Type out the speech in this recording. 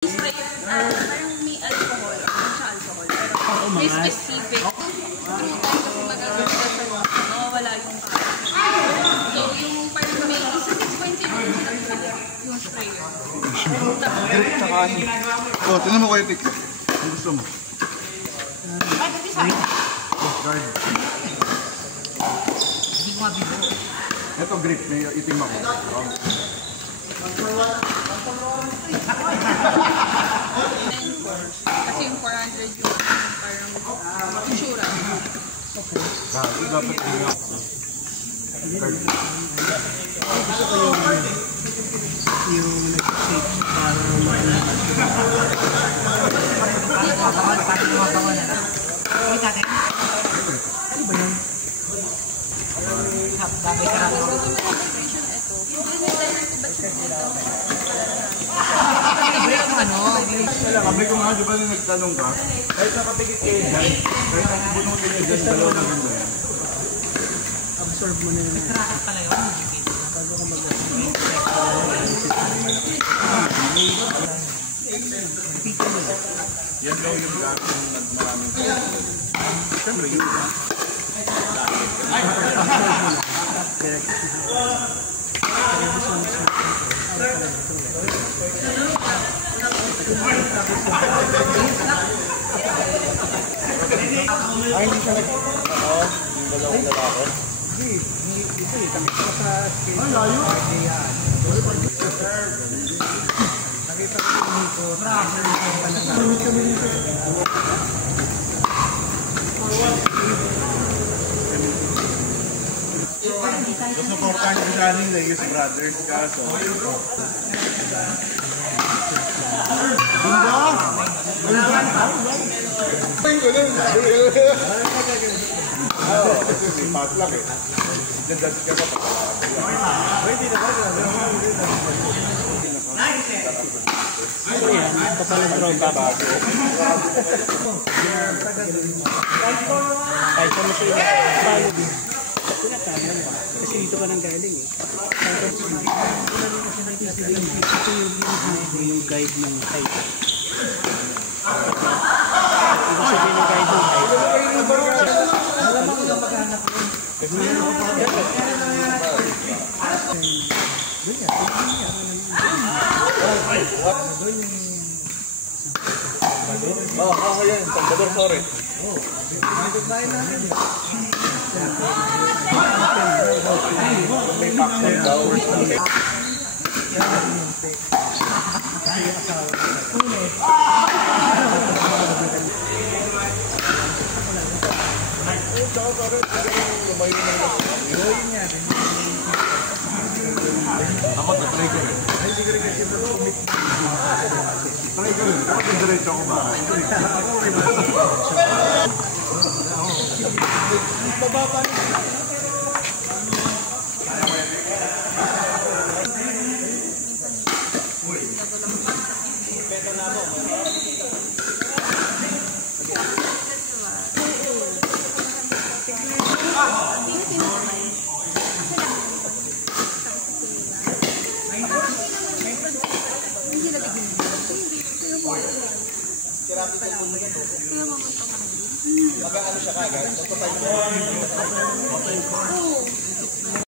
Parang may alcohol, hindi siya alcohol, pero may specific. Kung magagamit ka sa wala yung so yung parang may isa 6.0 yung sprayer. Tsaka ano? Oh, tinan mo kayo, Tik. Ang gusto mo? Ay, ba't isa? Guard. Hindi ko mabigo. Ito, grip. May itim ako. Kasi yung 400 yung parang insura. Dapat yung gusto ko yung nag-shape para ano ba yun? Bagay ka lang. Gusto ko may vibration ito. Hindi na dahil ko ba't siya dito? Kabay ko nga, di ba nung nagtanong ka? Kahit nakapigit kayo dyan, kahit bunutin nyo dyan, dalawa na ganda yan. Absorb mo na yun. Nagkarakat pala yun. Bago ka yan daw yung gagawin maraming siyempre yun ba? Ay, hindi ka oo, yung dalawang lalaki. Hindi, ito eh, kami ko sa skate. Ay, layo? Nakita ko yung Nico. Susuportahan ko sa aning Reyes Brothers kaso. Bunda! Ay, ganun! Oo, kasi may patlak eh. Dandas ka pa pwede na ba? Ano yan? Kapalang tropa. Kahit sa masaya, paano din? Kasi dito ka nang galing eh. Ito yung guide ng height. Ibig sabihin ng guide ng height. Alam mo kung maghanap yun. Oo, yan. Salvador, sorry. May paksan daw. Ako na-try ko rin. Ay, hindi ko rin kasi mag-commit. Try ko rin. Dapat yung diretso ako ba? Baba pa rin. Peta na ako. Mag-ano siya kagad?